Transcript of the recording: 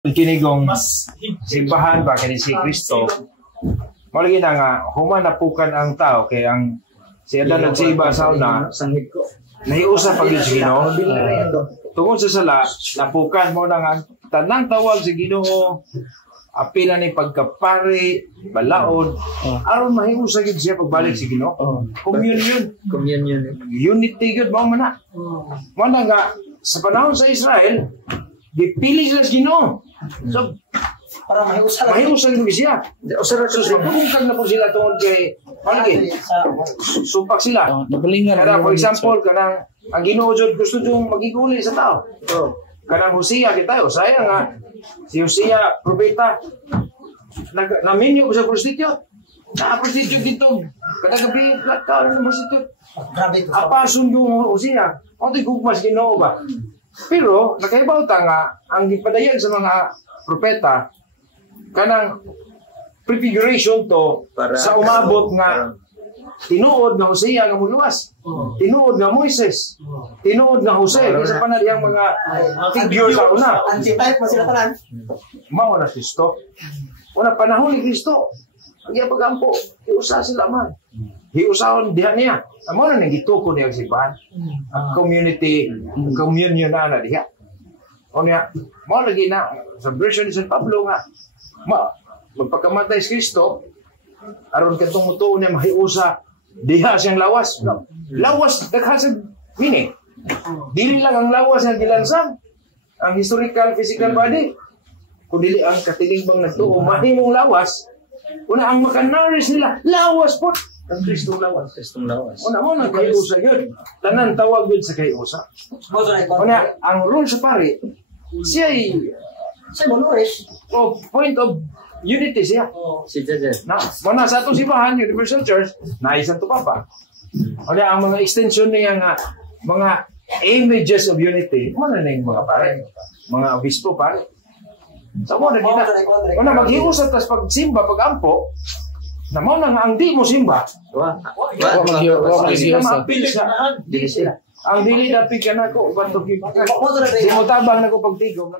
Kinigong simbahan ba kani si Kristo malagi na nga humanapukan ang tao kay ang si Adan at si Iba sa una nahiusa pag yung Ginoo tungod sa sala napukan mo na nga tanang tawag si Ginoo apila ni pagkapari balaod aron mahiusa gid siya pagbalik si Ginoo communion unity gud mao man na mo na nga sa panahon sa Israel dipili sila sa Ginoo. So, para mahiusa gid siya. Usara sa mabungkag na po sila tungod kay palagi. Sumpak sila. Kaya for example, kanang ang Ginoo jud gusto jung magiguli sa tao. Kanang Hosea kita, saya nga si Hosea propeta naminyo sa prostitute. Na-prostitute dito. Kada gabi flat ka ng prostitute. Grabe ito. Apason yung Hosea. O di gugmas Ginoo ba? Pero nakaibaw ta nga ang gipadayag sa mga propeta kanang prefiguration to para sa umabot nga tinuod nga Hosea nga muluwas, tinuod nga Moises, tinuod nga Jose sa panadiyang mga figure sa una. Anti-type mo sila tanan. Mao na Kristo. Una panahon ni Kristo. Ang pagampo, iusa sila man. Hiusahon diha niya. Amo na nang gituko niya simbahan. Ang community, communion na diha. O niya, mo lagi na sa version ni San Pablo nga magpakamatay si Kristo aron kadtong mutuo niya mahiusa diha siyang lawas. Lawas daghasag mini. Dili lang ang lawas nga gilansang ang historical physical body. Kundi ang katilingbang nagtuo mahimong lawas. Una ang makanaris nila lawas po. Ang Kristong lawas. Una mo na kayusa yun. Tanan tawag yun sa kayusa. Una, ang rule sa pari, siya monoris. O point of unity siya. Na, muna sa itong simbahan, Universal Church, naisan to papa. Una, ang mga extension niya nga, mga images of unity, muna na yung mga pare. Mga obispo pare. So, muna, maghiusap tas pagsimba, pag-ampo, na mo nang ang di mo simba. Ang dili na pika na ko. Di mo tabang na ko pagtigom.